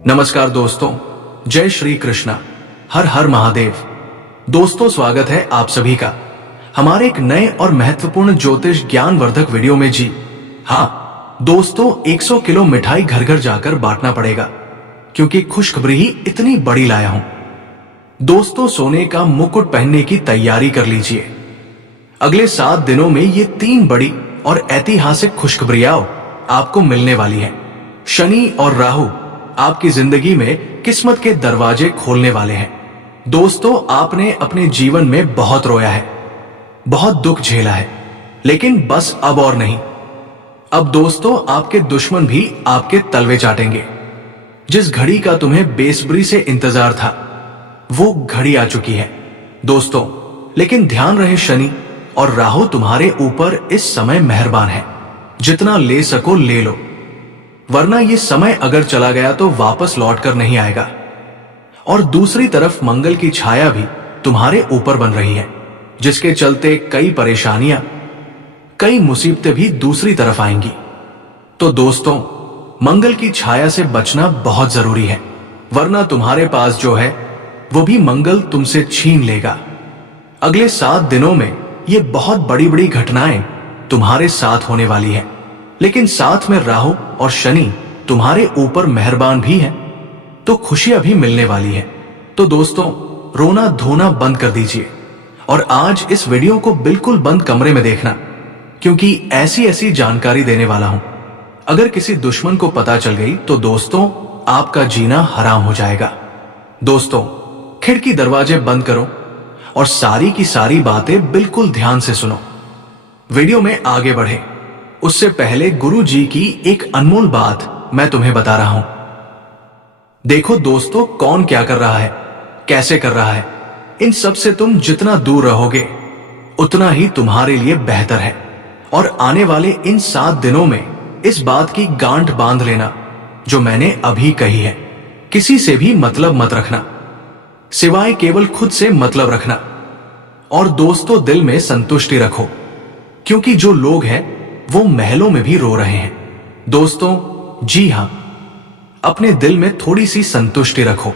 नमस्कार दोस्तों, जय श्री कृष्णा, हर हर महादेव। दोस्तों, स्वागत है आप सभी का हमारे एक नए और महत्वपूर्ण ज्योतिष ज्ञानवर्धक वीडियो में। जी हाँ दोस्तों, 100 किलो मिठाई घर घर जाकर बांटना पड़ेगा, क्योंकि खुशखबरी ही इतनी बड़ी लाया हूं। दोस्तों, सोने का मुकुट पहनने की तैयारी कर लीजिए। अगले 7 दिनों में ये 3 बड़ी और ऐतिहासिक खुशखबरियां आपको मिलने वाली हैं। शनि और राहु आपकी जिंदगी में किस्मत के दरवाजे खोलने वाले हैं। दोस्तों, आपने अपने जीवन में बहुत रोया है, बहुत दुख झेला है, लेकिन बस अब और नहीं। अब दोस्तों, आपके दुश्मन भी आपके तलवे चाटेंगे। जिस घड़ी का तुम्हें बेसब्री से इंतजार था, वो घड़ी आ चुकी है दोस्तों। लेकिन ध्यान रहे, शनि और राहु तुम्हारे ऊपर इस समय मेहरबान है। जितना ले सको ले लो, वरना ये समय अगर चला गया तो वापस लौटकर नहीं आएगा। और दूसरी तरफ मंगल की छाया भी तुम्हारे ऊपर बन रही है, जिसके चलते कई परेशानियां, कई मुसीबतें भी दूसरी तरफ आएंगी। तो दोस्तों, मंगल की छाया से बचना बहुत जरूरी है, वरना तुम्हारे पास जो है वो भी मंगल तुमसे छीन लेगा। अगले 7 दिनों में ये बहुत बड़ी बड़ी घटनाएं तुम्हारे साथ होने वाली है, लेकिन साथ में राहु और शनि तुम्हारे ऊपर मेहरबान भी हैं, तो खुशियां भी मिलने वाली है। तो दोस्तों, रोना धोना बंद कर दीजिए और आज इस वीडियो को बिल्कुल बंद कमरे में देखना, क्योंकि ऐसी ऐसी जानकारी देने वाला हूं। अगर किसी दुश्मन को पता चल गई तो दोस्तों, आपका जीना हराम हो जाएगा। दोस्तों, खिड़की दरवाजे बंद करो और सारी की सारी बातें बिल्कुल ध्यान से सुनो। वीडियो में आगे बढ़े उससे पहले गुरु जी की एक अनमोल बात मैं तुम्हें बता रहा हूं। देखो दोस्तों, कौन क्या कर रहा है, कैसे कर रहा है, इन सब से तुम जितना दूर रहोगे उतना ही तुम्हारे लिए बेहतर है। और आने वाले इन 7 दिनों में इस बात की गांठ बांध लेना जो मैंने अभी कही है। किसी से भी मतलब मत रखना, सिवाय केवल खुद से मतलब रखना। और दोस्तों, दिल में संतुष्टि रखो, क्योंकि जो लोग हैं वो महलों में भी रो रहे हैं। दोस्तों, जी हां, अपने दिल में थोड़ी सी संतुष्टि रखो।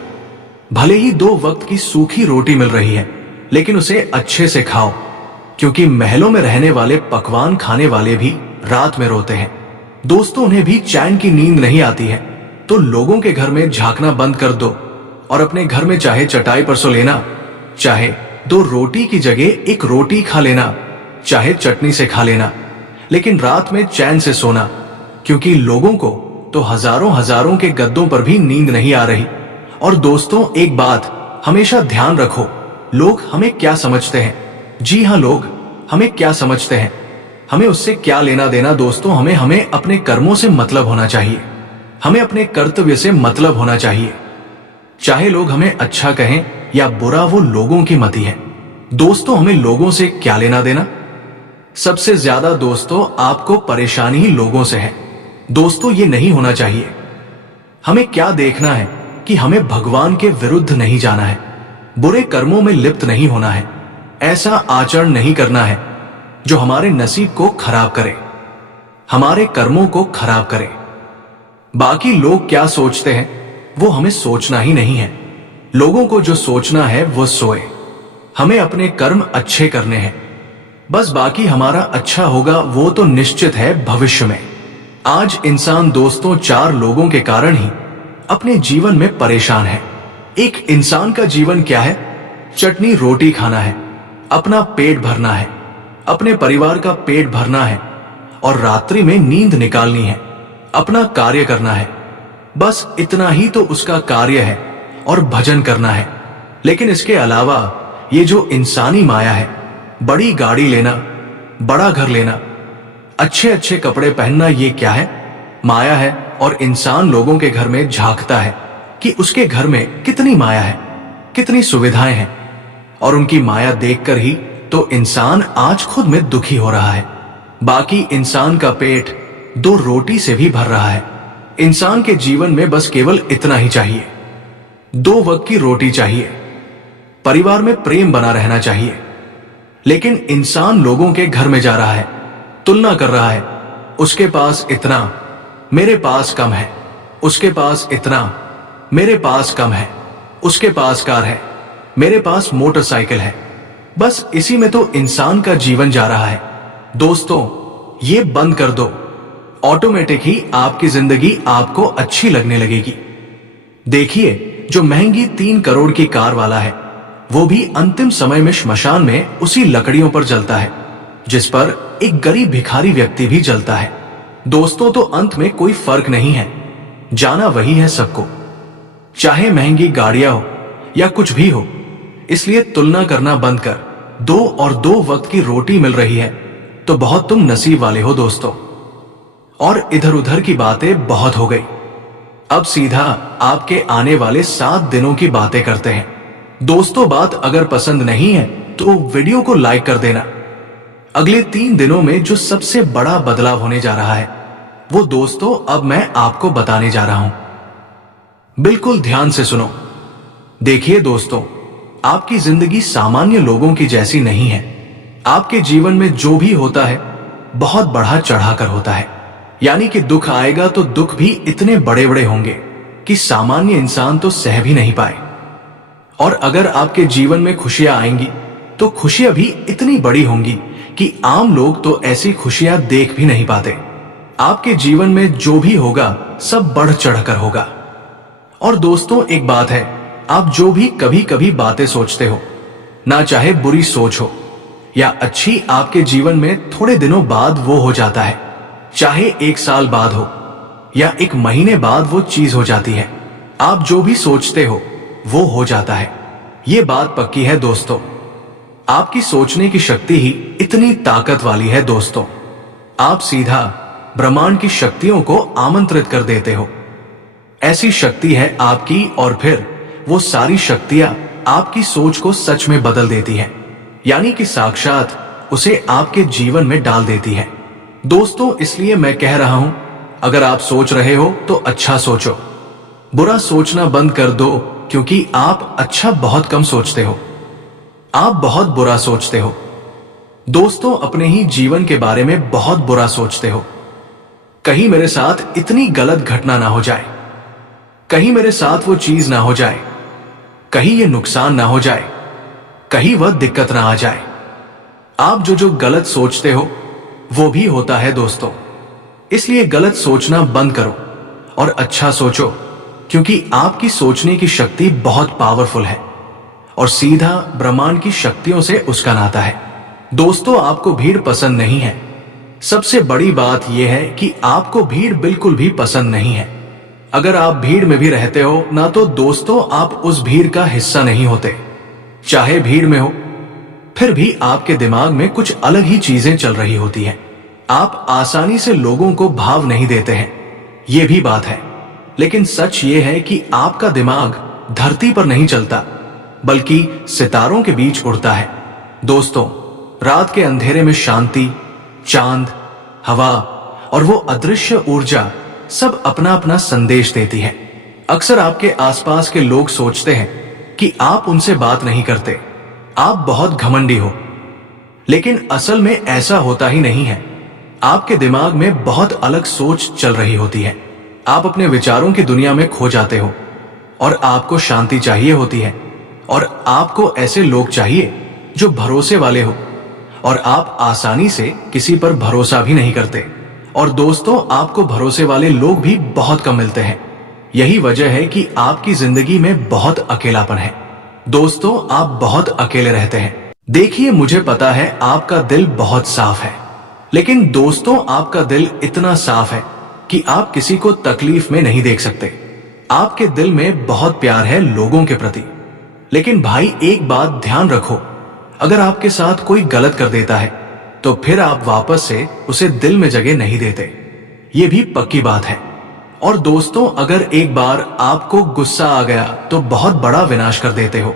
भले ही 2 वक्त की सूखी रोटी मिल रही है, लेकिन उसे अच्छे से खाओ, क्योंकि महलों में रहने वाले पकवान खाने वाले भी रात में रोते हैं। दोस्तों, उन्हें भी चैन की नींद नहीं आती है, तो लोगों के घर में झांकना बंद कर दो और अपने घर में चाहे चटाई पर सो लेना, चाहे 2 रोटी की जगह 1 रोटी खा लेना, चाहे चटनी से खा लेना, लेकिन रात में चैन से सोना, क्योंकि लोगों को तो हजारों हजारों के गद्दों पर भी नींद नहीं आ रही। और दोस्तों, एक बात हमेशा ध्यान रखो, लोग हमें क्या समझते हैं। जी हां, लोग हमें क्या समझते हैं, हमें उससे क्या लेना देना। दोस्तों, हमें अपने कर्मों से मतलब होना चाहिए, हमें अपने कर्तव्य से मतलब होना चाहिए। चाहे लोग हमें अच्छा कहें या बुरा, वो लोगों की मति है। दोस्तों, हमें लोगों से क्या लेना देना। सबसे ज्यादा दोस्तों आपको परेशानी ही लोगों से है। दोस्तों, ये नहीं होना चाहिए। हमें क्या देखना है कि हमें भगवान के विरुद्ध नहीं जाना है, बुरे कर्मों में लिप्त नहीं होना है, ऐसा आचरण नहीं करना है जो हमारे नसीब को खराब करे, हमारे कर्मों को खराब करे। बाकी लोग क्या सोचते हैं वो हमें सोचना ही नहीं है। लोगों को जो सोचना है वो सोए, हमें अपने कर्म अच्छे करने हैं बस। बाकी हमारा अच्छा होगा वो तो निश्चित है भविष्य में। आज इंसान दोस्तों 4 लोगों के कारण ही अपने जीवन में परेशान है। एक इंसान का जीवन क्या है? चटनी रोटी खाना है, अपना पेट भरना है, अपने परिवार का पेट भरना है और रात्रि में नींद निकालनी है, अपना कार्य करना है। बस इतना ही तो उसका कार्य है और भजन करना है। लेकिन इसके अलावा ये जो इंसानी माया है, बड़ी गाड़ी लेना, बड़ा घर लेना, अच्छे अच्छे कपड़े पहनना, ये क्या है? माया है। और इंसान लोगों के घर में झांकता है कि उसके घर में कितनी माया है, कितनी सुविधाएं हैं, और उनकी माया देखकर ही तो इंसान आज खुद में दुखी हो रहा है। बाकी इंसान का पेट 2 रोटी से भी भर रहा है। इंसान के जीवन में बस केवल इतना ही चाहिए, 2 वक्त की रोटी चाहिए, परिवार में प्रेम बना रहना चाहिए। लेकिन इंसान लोगों के घर में जा रहा है, तुलना कर रहा है, उसके पास इतना, मेरे पास कम है, उसके पास इतना, मेरे पास कम है, उसके पास कार है, मेरे पास मोटरसाइकिल है। बस इसी में तो इंसान का जीवन जा रहा है। दोस्तों, ये बंद कर दो, ऑटोमेटिक ही आपकी जिंदगी आपको अच्छी लगने लगेगी। देखिए, जो महंगी 3 करोड़ की कार वाला है, वो भी अंतिम समय में श्मशान में उसी लकड़ियों पर जलता है जिस पर एक गरीब भिखारी व्यक्ति भी जलता है। दोस्तों, तो अंत में कोई फर्क नहीं है, जाना वही है सबको, चाहे महंगी गाड़ियां हो या कुछ भी हो। इसलिए तुलना करना बंद कर, 2 और 2 वक्त की रोटी मिल रही है तो बहुत तुम नसीब वाले हो दोस्तों। और इधर उधर की बातें बहुत हो गई, अब सीधा आपके आने वाले 7 दिनों की बातें करते हैं। दोस्तों, बात अगर पसंद नहीं है तो वीडियो को लाइक कर देना। अगले 3 दिनों में जो सबसे बड़ा बदलाव होने जा रहा है, वो दोस्तों अब मैं आपको बताने जा रहा हूं। बिल्कुल ध्यान से सुनो। देखिए दोस्तों, आपकी जिंदगी सामान्य लोगों की जैसी नहीं है। आपके जीवन में जो भी होता है बहुत बढ़ा चढ़ाकर होता है। यानी कि दुख आएगा तो दुख भी इतने बड़े बड़े होंगे कि सामान्य इंसान तो सह भी नहीं पाए। और अगर आपके जीवन में खुशियां आएंगी तो खुशियां भी इतनी बड़ी होंगी कि आम लोग तो ऐसी खुशियां देख भी नहीं पाते। आपके जीवन में जो भी होगा सब बढ़ चढ़कर होगा। और दोस्तों, एक बात है, आप जो भी कभी कभी बातें सोचते हो, ना चाहे बुरी सोच हो या अच्छी, आपके जीवन में थोड़े दिनों बाद वो हो जाता है। चाहे 1 साल बाद हो या 1 महीने बाद वो चीज हो जाती है। आप जो भी सोचते हो वो हो जाता है। ये बात पक्की है दोस्तों। आपकी सोचने की शक्ति ही इतनी ताकत वाली है दोस्तों। आप सीधा ब्रह्मांड की शक्तियों को आमंत्रित कर देते हो। ऐसी शक्ति है आपकी, और फिर वो सारी शक्तियां आपकी सोच को सच में बदल देती है, यानी कि साक्षात उसे आपके जीवन में डाल देती है। दोस्तों, इसलिए मैं कह रहा हूं, अगर आप सोच रहे हो तो अच्छा सोचो, बुरा सोचना बंद कर दो, क्योंकि आप अच्छा बहुत कम सोचते हो, आप बहुत बुरा सोचते हो। दोस्तों, अपने ही जीवन के बारे में बहुत बुरा सोचते हो। कहीं मेरे साथ इतनी गलत घटना ना हो जाए, कहीं मेरे साथ वो चीज ना हो जाए, कहीं ये नुकसान ना हो जाए, कहीं वह दिक्कत ना आ जाए। आप जो गलत सोचते हो वो भी होता है दोस्तों। इसलिए गलत सोचना बंद करो और अच्छा सोचो, क्योंकि आपकी सोचने की शक्ति बहुत पावरफुल है और सीधा ब्रह्मांड की शक्तियों से उसका नाता है। दोस्तों, आपको भीड़ पसंद नहीं है। सबसे बड़ी बात यह है कि आपको भीड़ बिल्कुल भी पसंद नहीं है। अगर आप भीड़ में भी रहते हो ना, तो दोस्तों आप उस भीड़ का हिस्सा नहीं होते। चाहे भीड़ में हो, फिर भी आपके दिमाग में कुछ अलग ही चीजें चल रही होती हैं। आप आसानी से लोगों को भाव नहीं देते हैं, यह भी बात है। लेकिन सच ये है कि आपका दिमाग धरती पर नहीं चलता, बल्कि सितारों के बीच उड़ता है। दोस्तों, रात के अंधेरे में शांति, चांद, हवा और वो अदृश्य ऊर्जा सब अपना अपना संदेश देती है। अक्सर आपके आसपास के लोग सोचते हैं कि आप उनसे बात नहीं करते, आप बहुत घमंडी हो। लेकिन असल में ऐसा होता ही नहीं है। आपके दिमाग में बहुत अलग सोच चल रही होती है। आप अपने विचारों की दुनिया में खो जाते हो और आपको शांति चाहिए होती है, और आपको ऐसे लोग चाहिए जो भरोसे वाले हो, और आप आसानी से किसी पर भरोसा भी नहीं करते। और दोस्तों, आपको भरोसे वाले लोग भी बहुत कम मिलते हैं। यही वजह है कि आपकी जिंदगी में बहुत अकेलापन है। दोस्तों, आप बहुत अकेले रहते हैं। देखिए, मुझे पता है आपका दिल बहुत साफ है, लेकिन दोस्तों आपका दिल इतना साफ है कि आप किसी को तकलीफ में नहीं देख सकते। आपके दिल में बहुत प्यार है लोगों के प्रति। लेकिन भाई, एक बात ध्यान रखो, अगर आपके साथ कोई गलत कर देता है तो फिर आप वापस से उसे दिल में जगह नहीं देते, ये भी पक्की बात है। और दोस्तों, अगर एक बार आपको गुस्सा आ गया तो बहुत बड़ा विनाश कर देते हो,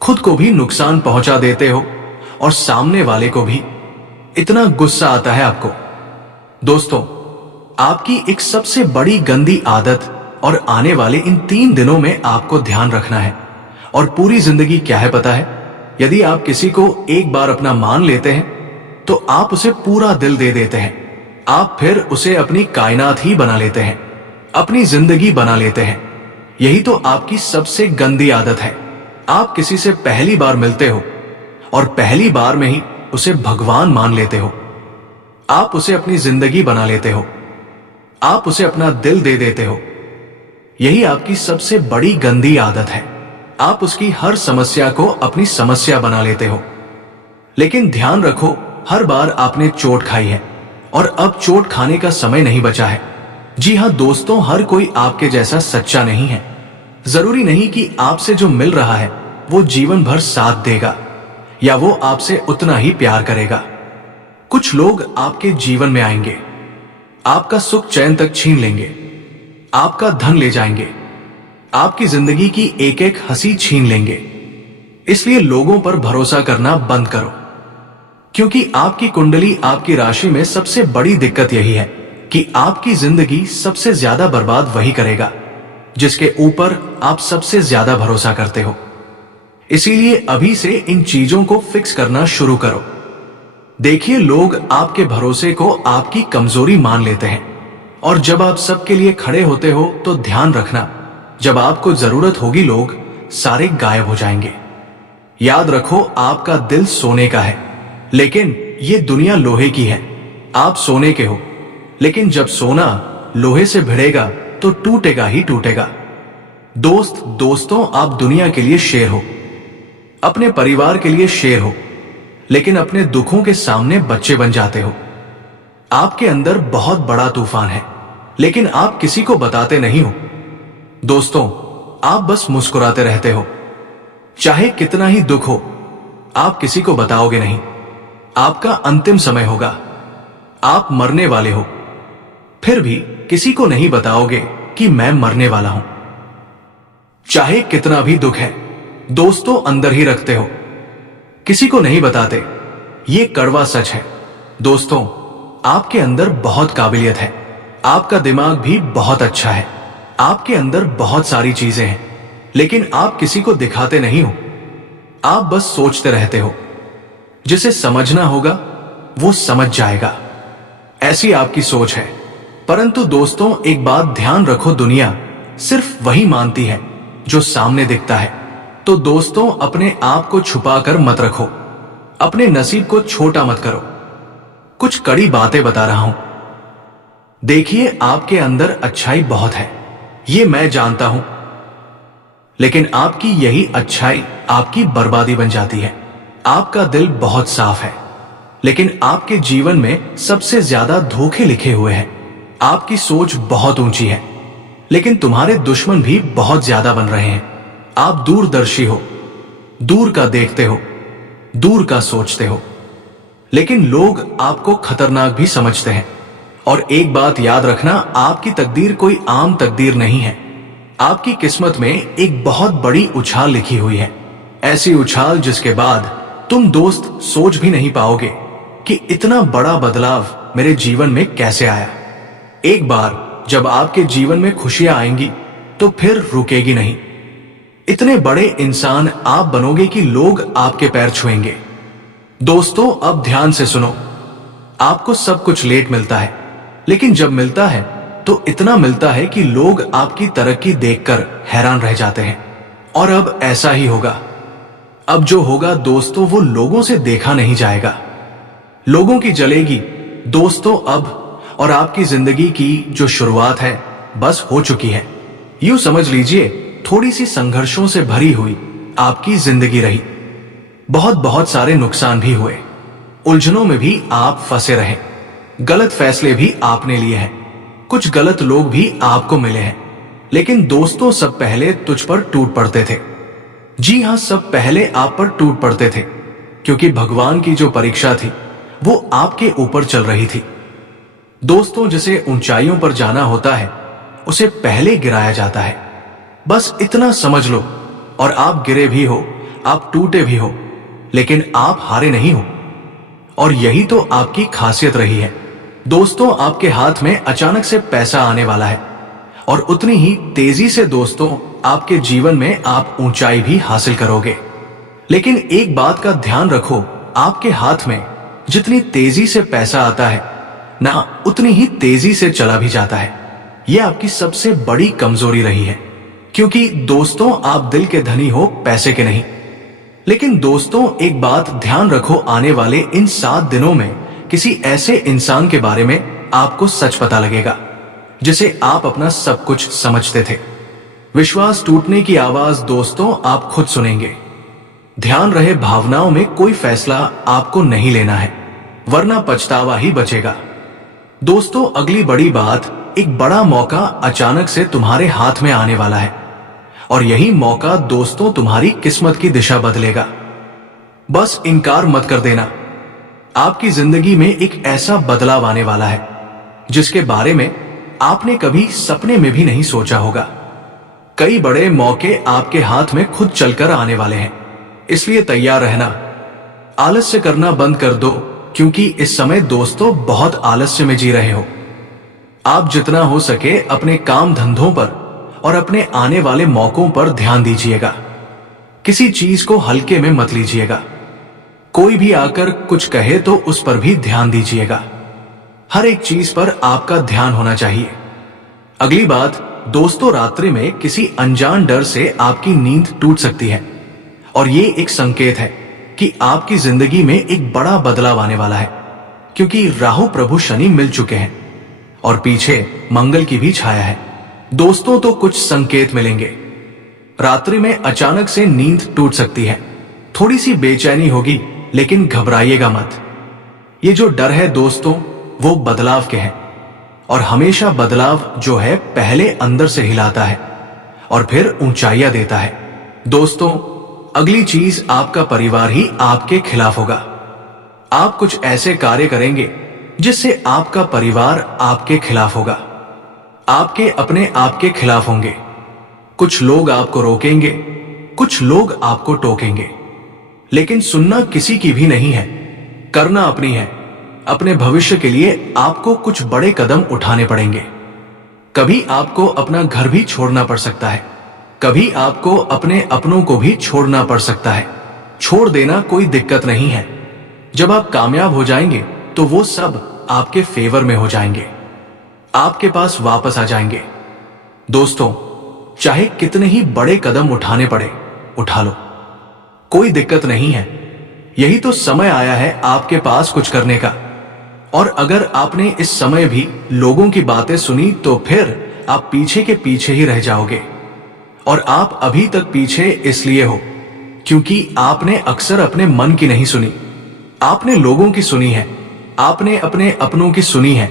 खुद को भी नुकसान पहुंचा देते हो और सामने वाले को भी। इतना गुस्सा आता है आपको। दोस्तों, आपकी एक सबसे बड़ी गंदी आदत और आने वाले इन 3 दिनों में आपको ध्यान रखना है, और पूरी जिंदगी क्या है पता है? यदि आप किसी को एक बार अपना मान लेते हैं तो आप उसे पूरा दिल दे देते हैं। आप फिर उसे अपनी कायनात ही बना लेते हैं, अपनी जिंदगी बना लेते हैं। यही तो आपकी सबसे गंदी आदत है। आप किसी से पहली बार मिलते हो और पहली बार में ही उसे भगवान मान लेते हो। आप उसे अपनी जिंदगी बना लेते हो। आप उसे अपना दिल दे देते हो। यही आपकी सबसे बड़ी गंदी आदत है। आप उसकी हर समस्या को अपनी समस्या बना लेते हो। लेकिन ध्यान रखो, हर बार आपने चोट खाई है और अब चोट खाने का समय नहीं बचा है। जी हां दोस्तों, हर कोई आपके जैसा सच्चा नहीं है। जरूरी नहीं कि आपसे जो मिल रहा है वो जीवन भर साथ देगा या वो आपसे उतना ही प्यार करेगा। कुछ लोग आपके जीवन में आएंगे, आपका सुख चैन तक छीन लेंगे, आपका धन ले जाएंगे, आपकी जिंदगी की एक एक हंसी छीन लेंगे। इसलिए लोगों पर भरोसा करना बंद करो, क्योंकि आपकी कुंडली, आपकी राशि में सबसे बड़ी दिक्कत यही है कि आपकी जिंदगी सबसे ज्यादा बर्बाद वही करेगा जिसके ऊपर आप सबसे ज्यादा भरोसा करते हो। इसीलिए अभी से इन चीजों को फिक्स करना शुरू करो। देखिए, लोग आपके भरोसे को आपकी कमजोरी मान लेते हैं और जब आप सबके लिए खड़े होते हो तो ध्यान रखना, जब आपको जरूरत होगी लोग सारे गायब हो जाएंगे। याद रखो, आपका दिल सोने का है लेकिन ये दुनिया लोहे की है। आप सोने के हो लेकिन जब सोना लोहे से भिड़ेगा तो टूटेगा ही टूटेगा। दोस्तों, आप दुनिया के लिए शेर हो, अपने परिवार के लिए शेर हो, लेकिन अपने दुखों के सामने बच्चे बन जाते हो। आपके अंदर बहुत बड़ा तूफान है लेकिन आप किसी को बताते नहीं हो। दोस्तों, आप बस मुस्कुराते रहते हो। चाहे कितना ही दुख हो, आप किसी को बताओगे नहीं। आपका अंतिम समय होगा, आप मरने वाले हो, फिर भी किसी को नहीं बताओगे कि मैं मरने वाला हूं। चाहे कितना भी दुख है दोस्तों, अंदर ही रखते हो, किसी को नहीं बताते। ये कड़वा सच है। दोस्तों, आपके अंदर बहुत काबिलियत है, आपका दिमाग भी बहुत अच्छा है, आपके अंदर बहुत सारी चीजें हैं, लेकिन आप किसी को दिखाते नहीं हो। आप बस सोचते रहते हो। जिसे समझना होगा वो समझ जाएगा, ऐसी आपकी सोच है। परंतु दोस्तों, एक बात ध्यान रखो, दुनिया सिर्फ वही मानती है जो सामने दिखता है। तो दोस्तों, अपने आप को छुपा कर मत रखो, अपने नसीब को छोटा मत करो। कुछ कड़ी बातें बता रहा हूं। देखिए, आपके अंदर अच्छाई बहुत है, ये मैं जानता हूं, लेकिन आपकी यही अच्छाई आपकी बर्बादी बन जाती है। आपका दिल बहुत साफ है, लेकिन आपके जीवन में सबसे ज्यादा धोखे लिखे हुए हैं। आपकी सोच बहुत ऊंची है, लेकिन तुम्हारे दुश्मन भी बहुत ज्यादा बन रहे हैं। आप दूरदर्शी हो, दूर का देखते हो, दूर का सोचते हो, लेकिन लोग आपको खतरनाक भी समझते हैं। और एक बात याद रखना, आपकी तकदीर कोई आम तकदीर नहीं है। आपकी किस्मत में एक बहुत बड़ी उछाल लिखी हुई है, ऐसी उछाल जिसके बाद तुम दोस्त सोच भी नहीं पाओगे कि इतना बड़ा बदलाव मेरे जीवन में कैसे आया। एक बार जब आपके जीवन में खुशियां आएंगी तो फिर रुकेगी नहीं। इतने बड़े इंसान आप बनोगे कि लोग आपके पैर छुएंगे। दोस्तों, अब ध्यान से सुनो। आपको सब कुछ लेट मिलता है, लेकिन जब मिलता है तो इतना मिलता है कि लोग आपकी तरक्की देखकर हैरान रह जाते हैं। और अब ऐसा ही होगा। अब जो होगा दोस्तों, वो लोगों से देखा नहीं जाएगा, लोगों की जलेगी दोस्तों अब। और आपकी जिंदगी की जो शुरुआत है बस हो चुकी है। यूं समझ लीजिए, थोड़ी सी संघर्षों से भरी हुई आपकी जिंदगी रही। बहुत सारे नुकसान भी हुए, उलझनों में भी आप फंसे रहे, गलत फैसले भी आपने लिए हैं, कुछ गलत लोग भी आपको मिले हैं। लेकिन दोस्तों, सब पहले तुझ पर टूट पड़ते थे। जी हां, सब पहले आप पर टूट पड़ते थे, क्योंकि भगवान की जो परीक्षा थी वो आपके ऊपर चल रही थी। दोस्तों, जिसे ऊंचाइयों पर जाना होता है उसे पहले गिराया जाता है, बस इतना समझ लो। और आप गिरे भी हो, आप टूटे भी हो, लेकिन आप हारे नहीं हो। और यही तो आपकी खासियत रही है। दोस्तों, आपके हाथ में अचानक से पैसा आने वाला है और उतनी ही तेजी से दोस्तों आपके जीवन में आप ऊंचाई भी हासिल करोगे। लेकिन एक बात का ध्यान रखो, आपके हाथ में जितनी तेजी से पैसा आता है ना, उतनी ही तेजी से चला भी जाता है। यह आपकी सबसे बड़ी कमजोरी रही है, क्योंकि दोस्तों आप दिल के धनी हो, पैसे के नहीं। लेकिन दोस्तों एक बात ध्यान रखो, आने वाले इन 7 दिनों में किसी ऐसे इंसान के बारे में आपको सच पता लगेगा जिसे आप अपना सब कुछ समझते थे। विश्वास टूटने की आवाज दोस्तों आप खुद सुनेंगे। ध्यान रहे, भावनाओं में कोई फैसला आपको नहीं लेना है, वरना पछतावा ही बचेगा। दोस्तों अगली बड़ी बात, एक बड़ा मौका अचानक से तुम्हारे हाथ में आने वाला है और यही मौका दोस्तों तुम्हारी किस्मत की दिशा बदलेगा। बस इनकार मत कर देना। आपकी जिंदगी में एक ऐसा बदलाव आने वाला है जिसके बारे में आपने कभी सपने में भी नहीं सोचा होगा। कई बड़े मौके आपके हाथ में खुद चलकर आने वाले हैं, इसलिए तैयार रहना। आलस्य करना बंद कर दो, क्योंकि इस समय दोस्तों बहुत आलस्य में जी रहे हो। आप जितना हो सके अपने काम धंधों पर और अपने आने वाले मौकों पर ध्यान दीजिएगा। किसी चीज को हल्के में मत लीजिएगा। कोई भी आकर कुछ कहे तो उस पर भी ध्यान दीजिएगा। हर एक चीज पर आपका ध्यान होना चाहिए। अगली बात दोस्तों, रात्रि में किसी अनजान डर से आपकी नींद टूट सकती है और ये एक संकेत है कि आपकी जिंदगी में एक बड़ा बदलाव आने वाला है, क्योंकि राहु प्रभु शनि मिल चुके हैं और पीछे मंगल की भी छाया है। दोस्तों तो कुछ संकेत मिलेंगे। रात्रि में अचानक से नींद टूट सकती है, थोड़ी सी बेचैनी होगी, लेकिन घबराइएगा मत। ये जो डर है दोस्तों वो बदलाव के हैं और हमेशा बदलाव जो है पहले अंदर से हिलाता है और फिर ऊंचाइयां देता है। दोस्तों अगली चीज, आपका परिवार ही आपके खिलाफ होगा। आप कुछ ऐसे कार्य करेंगे जिससे आपका परिवार आपके खिलाफ होगा। आपके अपने आपके खिलाफ होंगे। कुछ लोग आपको रोकेंगे, कुछ लोग आपको टोकेंगे, लेकिन सुनना किसी की भी नहीं है, करना अपनी है। अपने भविष्य के लिए आपको कुछ बड़े कदम उठाने पड़ेंगे। कभी आपको अपना घर भी छोड़ना पड़ सकता है, कभी आपको अपने अपनों को भी छोड़ना पड़ सकता है। छोड़ देना कोई दिक्कत नहीं है। जब आप कामयाब हो जाएंगे तो वो सब आपके फेवर में हो जाएंगे, आपके पास वापस आ जाएंगे। दोस्तों चाहे कितने ही बड़े कदम उठाने पड़े, उठा लो, कोई दिक्कत नहीं है। यही तो समय आया है आपके पास कुछ करने का। और अगर आपने इस समय भी लोगों की बातें सुनी तो फिर आप पीछे के पीछे ही रह जाओगे। और आप अभी तक पीछे इसलिए हो क्योंकि आपने अक्सर अपने मन की नहीं सुनी, आपने लोगों की सुनी है, आपने अपने अपनों की सुनी है।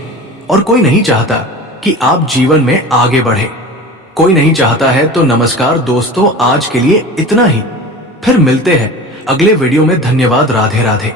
और कोई नहीं चाहता कि आप जीवन में आगे बढ़े। कोई नहीं चाहता है। तो नमस्कार दोस्तों, आज के लिए इतना ही। फिर मिलते हैं अगले वीडियो में। धन्यवाद। राधे राधे।